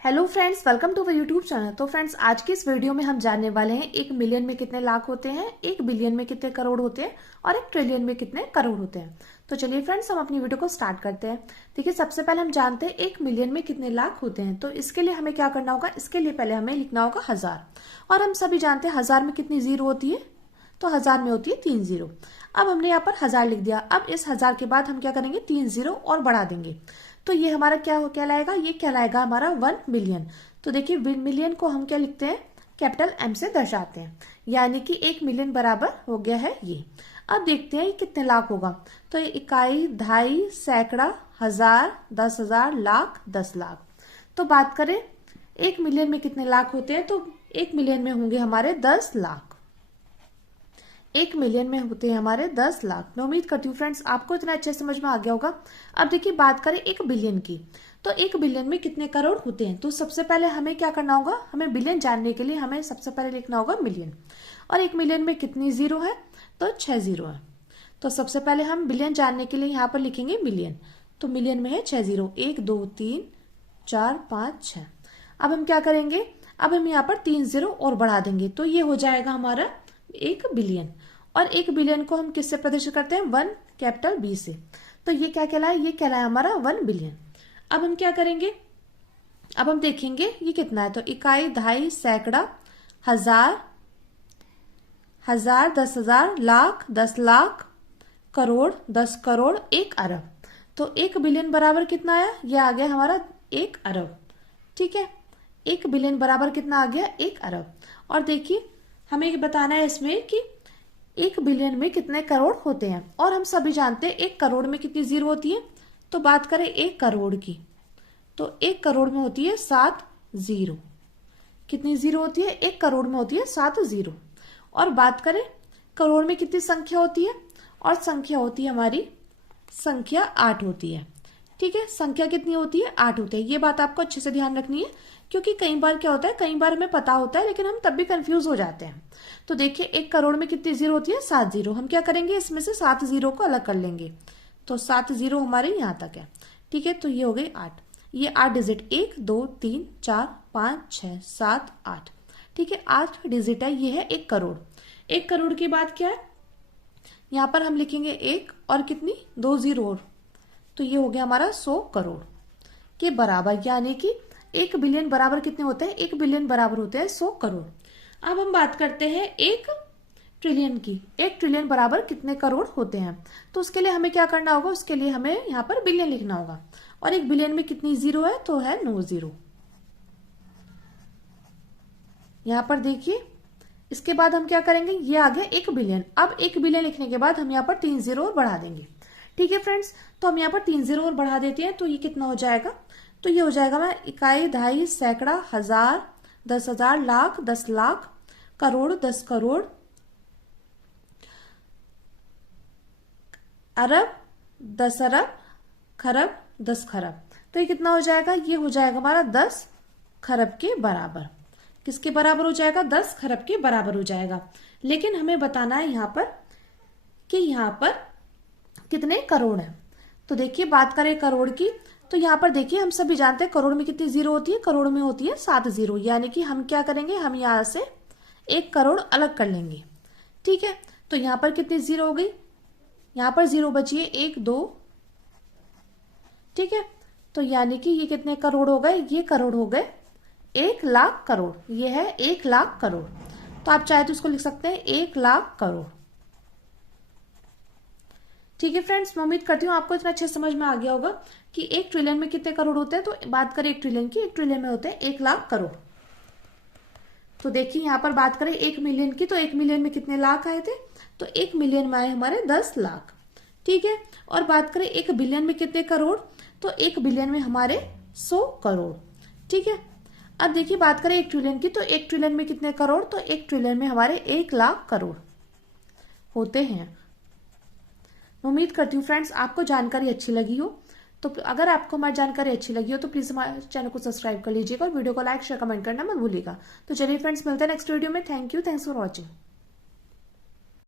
Hello friends, welcome to our YouTube channel. तो friends, आज की इस वीडियो में हम जानने वाले हैं 1 मिलियन में कितने लाख होते हैं, 1 बिलियन में कितने करोड़ होते हैं और 1 ट्रिलियन में कितने करोड़ होते हैं। तो चलिए फ्रेंड्स, हम अपनी वीडियो को स्टार्ट करते हैं। देखिए, सबसे पहले हम जानते हैं 1 मिलियन में कितने लाख होते हैं। तो इसके लिए हमें क्या करना होगा, इसके लिए पहले हमें लिखना होगा 1000। और हम सभी जानते हैं 1000 में कितनी जीरो होती है, तो 1000 में होती है 3 जीरो। अब हमने यहाँ पर 1000 लिख दिया। अब इस 1000 के बाद हम क्या करेंगे, 3 जीरो और बढ़ा देंगे। तो ये हमारा क्या कहलाएगा, ये कहलाएगा हमारा 1 मिलियन। तो देखिए, मिलियन को हम क्या लिखते हैं, कैपिटल M से दर्शाते हैं, यानी कि 1 मिलियन बराबर हो गया है ये। अब देखते हैं ये कितने लाख होगा। तो ये इकाई, दहाई, सैकड़ा, हजार, 10,000, लाख, 10 लाख। तो बात करें 1 मिलियन में कितने लाख होते हैं, तो 1 मिलियन में होंगे हमारे 10 लाख। 1 मिलियन में होते हैं हमारे 10 लाख। मैं उम्मीद करती हूँ फ्रेंड्स आपको इतना अच्छे समझ में आ गया होगा। अब देखिए, बात करें 1 बिलियन की, तो 1 बिलियन में कितने करोड़ होते हैं। तो सबसे पहले हमें क्या करना होगा, हमें बिलियन जानने के लिए हमें सबसे पहले लिखना होगा मिलियन। और 1 मिलियन में कितनी जीरो है, तो 6 जीरो है। तो सबसे पहले हम बिलियन जानने के लिए यहाँ पर लिखेंगे मिलियन। तो मिलियन में है 6 जीरो, 1 2 3 4 5 6। अब हम क्या करेंगे, अब हम यहाँ पर 3 जीरो और बढ़ा देंगे, तो ये हो जाएगा हमारा 1 बिलियन। और 1 बिलियन को हम किससे प्रदर्शित करते हैं, 1 कैपिटल B से। तो ये क्या कहलाए, ये कहलाए हमारा 1 बिलियन। अब हम क्या करेंगे, अब हम देखेंगे ये कितना है। तो इकाई, दहाई, सैकड़ा, हजार, 10,000, लाख, 10 लाख, करोड़, 10 करोड़, 1 अरब। तो 1 बिलियन बराबर कितना आया, ये आ गया हमारा 1 अरब। ठीक है, 1 बिलियन बराबर कितना आ गया, 1 अरब। और देखिए, हमें बताना है इसमें कि 1 बिलियन में कितने करोड़ होते हैं। और हम सभी जानते हैं 1 करोड़ में कितनी जीरो होती है। तो बात करें 1 करोड़ की, तो 1 करोड़ में होती है 7 जीरो। कितनी जीरो होती है, 1 करोड़ में होती है 7 जीरो। और बात करें करोड़ में कितनी संख्या होती है, और संख्या होती है हमारी, संख्या 8 होती है। ठीक है, संख्या कितनी होती है, 8 होती है। ये बात आपको अच्छे से ध्यान रखनी है, क्योंकि कई बार क्या होता है, कई बार हमें पता होता है लेकिन हम तब भी कंफ्यूज हो जाते हैं। तो देखिए, 1 करोड़ में कितनी जीरो होती है, 7 जीरो। हम क्या करेंगे, इसमें से 7 जीरो को अलग कर लेंगे। तो 7 जीरो हमारे यहाँ तक है। ठीक है, तो ये हो गई 8। ये 8 डिजिट, 1 2 3 4 5 6 7 8। ठीक है, 8 डिजिट है, ये है 1 करोड़। 1 करोड़ के बाद क्या है, यहाँ पर हम लिखेंगे 1 और कितनी, 2 जीरो और। तो ये हो गया हमारा 100 करोड़ के बराबर। यानी कि 1 बिलियन बराबर कितने होते हैं, 1 बिलियन बराबर होते हैं 100 करोड़। अब हम बात करते हैं 1 ट्रिलियन की। 1 ट्रिलियन बराबर कितने करोड़ होते हैं। तो उसके लिए हमें क्या करना होगा, उसके लिए हमें यहाँ पर बिलियन लिखना होगा। और 1 बिलियन में कितनी जीरो है, तो है 9 जीरो। यहाँ पर देखिए, इसके बाद हम क्या करेंगे, ये आ गया 1 बिलियन। अब 1 बिलियन लिखने के बाद हम यहाँ पर 3 जीरो और बढ़ा देंगे। ठीक है फ्रेंड्स, तो हम यहाँ पर 3 जीरो और बढ़ा देते हैं। तो ये कितना हो जाएगा, तो ये हो जाएगा मैं इकाई, दहाई, सैकड़ा, हजार, 10,000, लाख, 10 लाख, करोड़, 10 करोड़, अरब, 10 अरब, खरब, 10 खरब। तो ये कितना हो जाएगा, ये हो जाएगा हमारा 10 खरब के बराबर। किसके बराबर हो जाएगा, 10 खरब के बराबर हो जाएगा। लेकिन हमें बताना है यहाँ पर कि यहाँ पर कितने करोड़ हैं। तो देखिए, बात करें करोड़ की, तो यहाँ पर देखिए, हम सभी जानते हैं करोड़ में कितनी जीरो होती है, करोड़ में होती है 7 जीरो। यानी कि हम क्या करेंगे, हम यहाँ से 1 करोड़ अलग कर लेंगे। ठीक है, तो यहाँ पर कितनी जीरो हो गई, यहाँ पर जीरो बची है 1 2। ठीक है, तो यानी कि ये कितने करोड़ हो गए, ये करोड़ हो गए 1 लाख करोड़। ये है 1 लाख करोड़। तो आप चाहे तो इसको लिख सकते हैं 1 लाख करोड़। ठीक है फ्रेंड्स, मैं उम्मीद करती हूँ आपको इतना अच्छे समझ में आ गया होगा कि 1 ट्रिलियन में कितने करोड़ होते हैं। तो बात करें 1 ट्रिलियन की, 1 ट्रिलियन में होते हैं 1 लाख करोड़। तो देखिए, यहाँ पर बात करें 1 मिलियन की, तो 1 मिलियन में कितने लाख आए थे, तो 1 मिलियन में आए हमारे 10 लाख। ठीक है, और बात करें 1 बिलियन में कितने करोड़, तो 1 बिलियन में हमारे 100 करोड़। ठीक है, अब देखिए, बात करें 1 ट्रिलियन की, तो 1 ट्रिलियन में कितने करोड़, तो 1 ट्रिलियन में हमारे 1 लाख करोड़ होते हैं। उम्मीद करती हूँ फ्रेंड्स आपको जानकारी अच्छी लगी हो। तो अगर आपको हमारी जानकारी अच्छी लगी हो तो प्लीज हमारे चैनल को सब्सक्राइब कर लीजिएगा और वीडियो को लाइक शेयर कमेंट करना मत भूलिएगा। तो चलिए फ्रेंड्स, मिलते हैं नेक्स्ट वीडियो में। Thank you, thanks for watching.